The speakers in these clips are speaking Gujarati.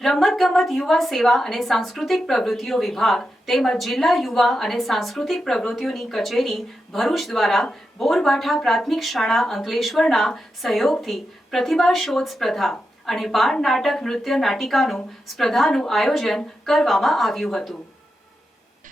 રમતગમત યુવા સેવા અને સાંસ્કૃતિક પ્રવૃત્તિઓ વિભાગ તેમજ જિલ્લા યુવા અને સાંસ્કૃતિક પ્રવૃત્તિઓની કચેરી ભરૂચ દ્વારા બોરભાઠા પ્રાથમિક શાળા અંકલેશ્વરના સહયોગથી પ્રતિભા શોધ સ્પર્ધા અને બાળ નાટક નૃત્ય નાટિકાનું સ્પર્ધાનું આયોજન કરવામાં આવ્યું હતું।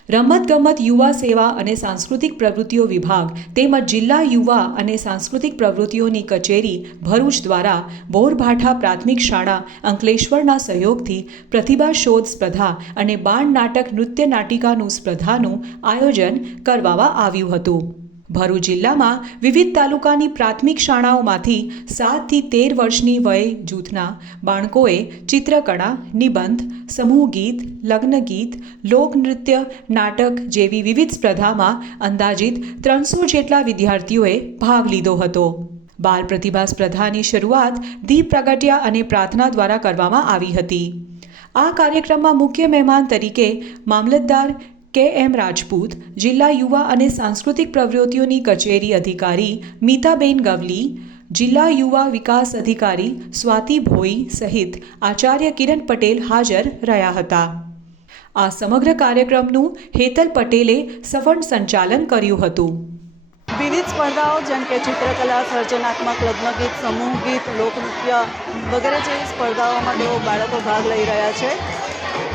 રમતગમત યુવા સેવા અને સાંસ્કૃતિક પ્રવૃત્તિઓ વિભાગ તેમજ જિલ્લા યુવા અને સાંસ્કૃતિક પ્રવૃત્તિઓની કચેરી ભરૂચ દ્વારા બોરભાઠા પ્રાથમિક શાળા અંકલેશ્વરના સહયોગથી પ્રતિભા શોધ સ્પર્ધા અને બાળ નાટક નૃત્ય નાટિકાનું સ્પર્ધાનું આયોજન કરવામાં આવ્યું હતું। ભરૂચ જિલ્લામાં વિવિધ તાલુકાની પ્રાથમિક શાળાઓમાંથી 7 થી 13 વર્ષની વય જૂથના બાળકોએ ચિત્રકળા, નિબંધ, સમૂહ ગીત, લગ્ન ગીત, લોકનૃત્ય, નાટક જેવી વિવિધ સ્પર્ધામાં અંદાજિત 300 જેટલા વિદ્યાર્થીઓએ ભાગ લીધો હતો। બાળ પ્રતિભા સ્પર્ધાની શરૂઆત દીપ પ્રગટ્યા અને પ્રાર્થના દ્વારા કરવામાં આવી હતી। આ કાર્યક્રમમાં મુખ્ય મહેમાન તરીકે મામલતદાર કે.એમ. રાજપૂત, જિલ્લા યુવા અને સાંસ્કૃતિક પ્રવૃત્તિઓની કચેરી અધિકારી મીતાબેન ગવલી, જિલ્લા યુવા વિકાસ અધિકારી સ્વાતિ ભોઈ સહિત આચાર્ય કિરણ પટેલ હાજર રહ્યા હતા। આ સમગ્ર કાર્યક્રમનું હેતલ પટેલે સફળ સંચાલન કર્યું હતું। વિવિધ સ્પર્ધાઓ જેમ કે ચિત્રકલા, સર્જનાત્મક, લગ્નગીત, સમૂહ ગીત, લોકનૃત્ય વગેરે જેવી સ્પર્ધાઓમાં તેઓ બાળકો ભાગ લઈ રહ્યા છે।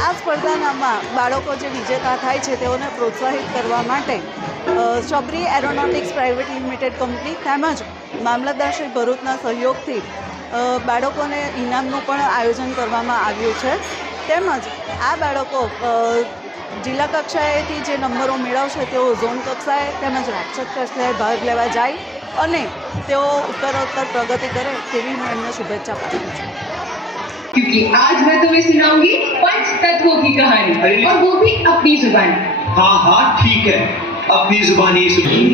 આ સ્પર્ધામાં બાળકો જે વિજેતા થાય છે તેઓને પ્રોત્સાહિત કરવા માટે Shabari aeronautics private limited company તેમજ મામલતદાર શ્રી ભરૂચના સહયોગથી બાળકોને ઇનામનું પણ આયોજન કરવામાં આવ્યું છે। તેમજ આ બાળકો જિલ્લા કક્ષાએથી જે નંબરો મેળવશે તેઓ ઝોન કક્ષાએ તેમજ રાજ્ય કક્ષાએ ભાગ લેવા જાય અને તેઓ ઉત્તરોત્તર પ્રગતિ કરે તેવી હું એમને શુભેચ્છા પાઠવું છું। क्योंकि आज मैं तुम्हें सुनाऊंगी पंच तत्वों की कहानी और वो भी अपनी जुबान। हाँ हाँ ठीक है, अपनी जुबानी सुनिए।